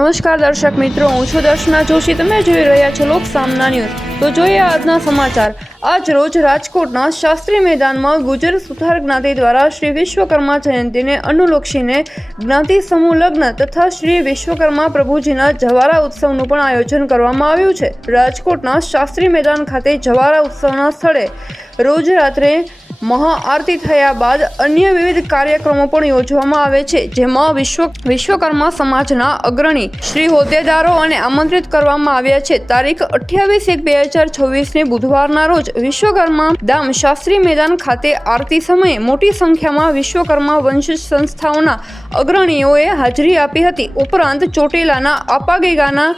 નમસ્કાર દર્શક મિત્રો, હું છું દર્શના જોશી. તમે જોઈ રહ્યા છો લોક સામના ન્યૂઝ. તો જોઈએ આજના સમાચાર. આજ રોજ રાજકોટના શાસ્ત્રી મેદાનમાં ગુજર સુથાર જ્ઞાતિ દ્વારા શ્રી વિશ્વકર્મા જયંતિને અનુલક્ષીને જ્ઞાતિ સમૂહ લગ્ન તથા શ્રી વિશ્વકર્મા પ્રભુજીના જવારા ઉત્સવનું પણ આયોજન કરવામાં આવ્યું છે. રાજકોટના શાસ્ત્રી મેદાન ખાતે જવારા ઉત્સવના સ્થળે રોજ રાત્રે મહાઆરતી થયા બાદ અન્ય વિવિધ કાર્યક્રમો પણ યોજવામાં આવે છે, જેમાં વિશ્વ વિશ્વકર્મા સમાજના અગ્રણી શ્રી હોદ્દેદારો અને આમંત્રિત કરવામાં આવ્યા છે. તારીખ અઠ્યાવીસ એક બે હજાર છવ્વીસને બુધવારના રોજ વિશ્વકર્મા ધામ શાસ્ત્રી મેદાન ખાતે આરતી સમયે મોટી સંખ્યામાં વિશ્વકર્મા વંશજ સંસ્થાઓના અગ્રણીઓએ હાજરી આપી હતી. ઉપરાંત ચોટીલાના આપાગીગાના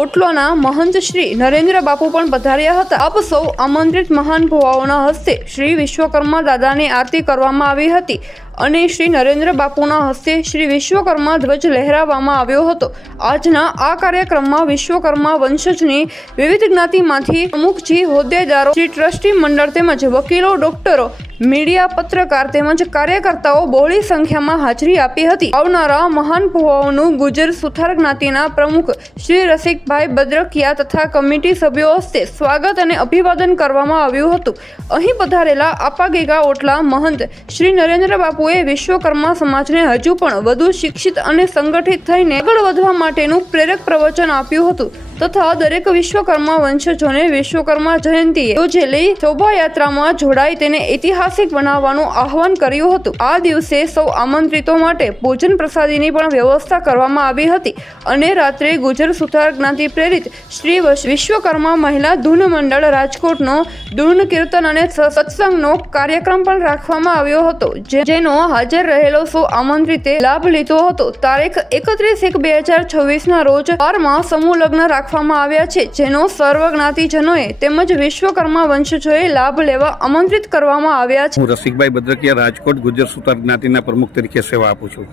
ઓટલોના મહંત શ્રી નરેન્દ્ર બાપુ પણ પધાર્યા હતા. આપ સૌ આમંત્રિત મહાન ભુવાઓના હસ્તે શ્રી વિશ્વકર્મા દાદાની આરતી કરવામાં આવી હતી. અને શ્રી નરેન્દ્ર બાપુના હસ્તે શ્રી વિશ્વકર્મા ધ્વજ લહેરાવવામાં આવ્યો હતો. આજના આ કાર્યક્રમમાં વિશ્વકર્મા વંશજની વિવિધ જ્ઞાતિમાંથી પ્રમુખજી હોદ્દેદારો શ્રી ટ્રસ્ટી મંડળ તેમજ વકીલો, ડોક્ટરો, મીડિયા પત્રકાર તેમજ કાર્યકર્તાઓ બહોળી સંખ્યામાં હાજરી આપી હતી. આવનારા મહાન ભુવાઓનું ગુજર સુથાર જ્ઞાતિના પ્રમુખ શ્રી રસિકભાઈ બદ્રકિયા તથા કમિટી સભ્યો હસ્તે સ્વાગત અને અભિવાદન કરવામાં આવ્યું હતું. અહીં પધારેલા આપાગેગા ઓટલા મહંત શ્રી નરેન્દ્ર બાપુએ વિશ્વકર્મા સમાજને હજુ પણ વધુ શિક્ષિત અને સંગઠિત થઈને આગળ વધવા માટેનું પ્રેરક પ્રવચન આપ્યું હતું. તથા દરેક વિશ્વકર્મા વંશજોને વિશ્વકર્મા જયંતિએ યોજેલી શોભાયાત્રામાં જોડાઈ તેને ઐતિહાસિક બનાવવાનું આહવાન કર્યું હતું. આ દિવસે સૌ આમંત્રિતો માટે ભોજન પ્રસાદીની પણ વ્યવસ્થા કરવામાં આવી હતી અને રાત્રે ગુજર સુથાર જ્ઞાતિ પ્રેરિત શ્રી વશ- વિશ્વકર્મા મહિલા ધૂન મંડળ રાજકોટનો ધૂન કીર્તન અને સત્સંગનો કાર્યક્રમ પણ રાખવામાં આવ્યો હતો જેનો હાજર રહેલો સૌ આમંત્રિતે લાભ લીધો હતો. તારીખ એકત્રીસ એક બે હજાર છવ્વીસના રોજ બારમાં સમૂહ લગ્ન રાખવામાં આવ્યા છે જેનો સર્વ જ્ઞાતિજનોએ તેમજ વિશ્વકર્મા વંશજોએ લાભ લેવા આમંત્રિત કરવામાં આવ્યા છે. હું રસિકભાઈ ભદ્રકિયા રાજકોટ ગુજર સુતાર જ્ઞાતિના પ્રમુખ તરીકે સેવા આપું છું.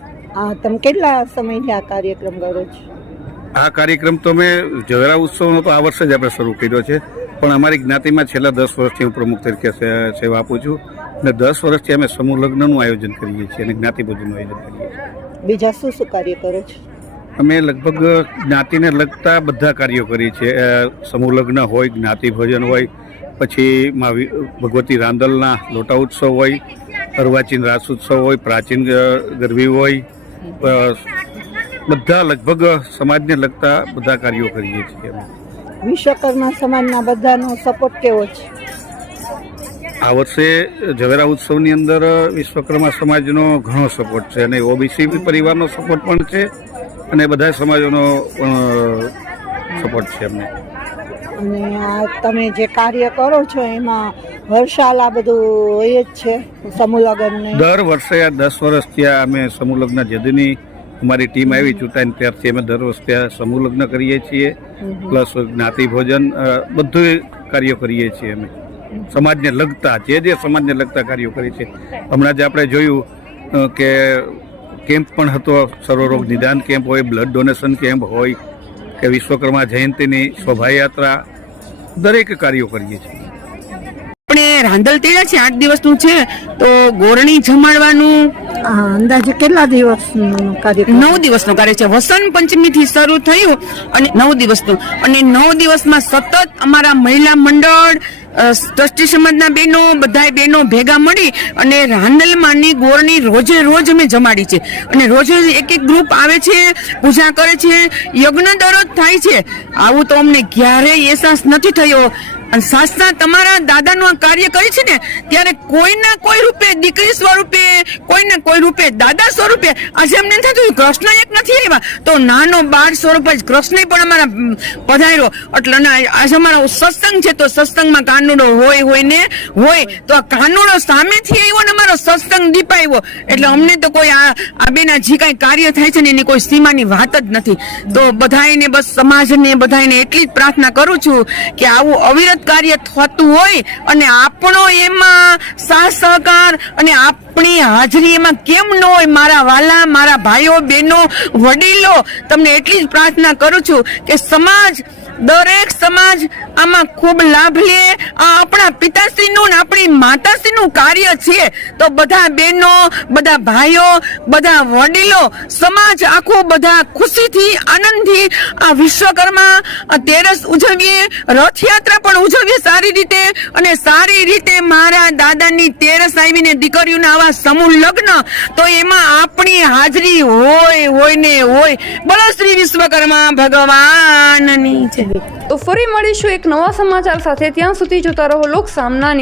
તમે કેટલા સમયથી આ કાર્યક્રમ કરો છો? આ કાર્યક્રમ તો મેં જવેરા ઉત્સવનો તો આ વર્ષે જ આપણે શરૂ કર્યો છે પણ અમારી જ્ઞાતિમાં છેલ્લા દસ વર્ષથી હું પ્રમુખ તરીકે સેવા આપું છું. અને દસ વર્ષથી અમે સમૂહ લગ્નનું આયોજન કરીએ છીએ અને જ્ઞાતિ ભોજનનું આયોજન કરીએ છીએ. બીજા શું શું કાર્ય કરો છો? અમે લગભગ જ્ઞાતિને લગતા બધા કાર્યો કરીએ છીએ સમૂહ લગ્ન હોય જ્ઞાતિ ભોજન હોય પછી ભગવતી રાંદલના લોટા ઉત્સવ હોય અર્વાચીન રાસ ઉત્સવ હોય પ્રાચીન ગરબી હોય બધા લગભગ સમાજને લગતા બધા કાર્યો કરીએ છીએ અમે. વિશ્વકર્મા સમાજના બધાનો સપોર્ટ કેવો છે? આ વર્ષે ઝવેરા ઉત્સવની અંદર વિશ્વકર્મા સમાજનો ઘણો સપોર્ટ છે અને ઓબીસી પરિવારનો સપોર્ટ પણ છે. અને બધા સમાજોનો સપોર્ટ છે અમને અને આ તમે જે કાર્ય કરો છો એમાં હર્ષાલ આ બધું હોય જ છે સમૂહ લગ્ન દર વર્ષે આ દસ વર્ષથી આ અમે સમૂહ લગ્ન જદની અમારી ટીમ આવી ચૂંટાઈને ત્યારથી અમે દર વર્ષે આ સમૂહ લગ્ન કરીએ છીએ. પ્લસ જ્ઞાતિ ભોજન બધું કાર્યો કરીએ છીએ અમે. સમાજને લગતા જે જે સમાજને લગતા કાર્યો કરીએ છીએ. હમણાં જ આપણે જોયું કે કેમ્પ પણ હતો સર્વરોગ નિદાન કેમ્પ હોય બ્લડ ડોનેશન કેમ્પ હોય કે વિશ્વકર્મા જયંતિની શોભાયાત્રા દરેક કાર્યો કરીએ છીએ. આપણે રાંદલ તેડા છે આઠ દિવસનું છે તો ગોરણી જમાડવાનું અંદાજે કેટલા દિવસનું કાર્ય નવ દિવસનું કાર્ય છે. વસંત પંચમીથી શરૂ થયું અને નવ દિવસનું. અને નવ દિવસમાં સતત અમારા મહિલા મંડળ ટ્રસ્ટી સમાજના બહેનો બધાય બહેનો ભેગા મળી અને રાંદલમાંની ગોળની રોજે રોજ અમે જમાડી છે. અને રોજે એક એક ગ્રુપ આવે છે, પૂજા કરે છે, યજ્ઞ દરરોજ થાય છે. આવું તો અમને ક્યારેય અહેસાસ નથી થયો. અને સાસના તમારા દાદાનું આ કાર્ય કરે છે ને, ત્યારે કોઈના કોઈ રૂપે દીકરી સ્વરૂપે, કોઈના કોઈ રૂપે દાદા સ્વરૂપે, આજે અમને થતું કૃષ્ણ એક નથી આવ્યા, તો નાનો બાળ સ્વરૂપે જ કૃષ્ણ પણ અમારા પધાર્યો. એટલે આજે અમારો સત્સંગ છે, તો સત્સંગમાં કાનુડો હોય હોય ને, હોય, તો આ કાનુડો સામેથી આવ્યો ને અમારો સત્સંગ દીપાવ્યો એટલે અમને તો કોઈ આ આ બેના જે કાંઈ કાર્ય થાય છે ને, એની કોઈ સીમાની વાત જ નથી. તો બધાયને બસ સમાજને બધાને એટલી જ પ્રાર્થના કરું છું કે આવું અવિરત કાર્ય થતું હોય અને આપણો એમાં સાથ સહકાર અને આપણી હાજરી એમાં કેમ ન હોય, મારા વાલા, મારા ભાઈઓ, બહેનો, વડીલો, તમને એટલી જ પ્રાર્થના કરું છું કે સમાજ દરેક સમાજ આમાં ખૂબ લાભ લે. આ આપણા પિતાશ્રીનું ને આપણી માતાશ્રીનું કાર્ય છે. તો બધા બહેનો, બધા ભાઈઓ, બધા વડીલો, સમાજ આખો બધા ખુશીથી, આનંદથી આ વિશ્વકર્મા તેરસ ઉજવીએ, રથયાત્રા પણ ઉજવીએ સારી રીતે. અને સારી રીતે મારા દાદાની તેરસ આવીને દીકરીઓના આવા સમૂહ લગ્ન. તો એમાં આપણી હાજરી હોય. હોય ને હોય બોલો શ્રી વિશ્વકર્મા ભગવાનની છે તો ફરી મળીશું એક નવા સમાચાર સાથે. ત્યાં સુધી જોતા રહો લોક સામના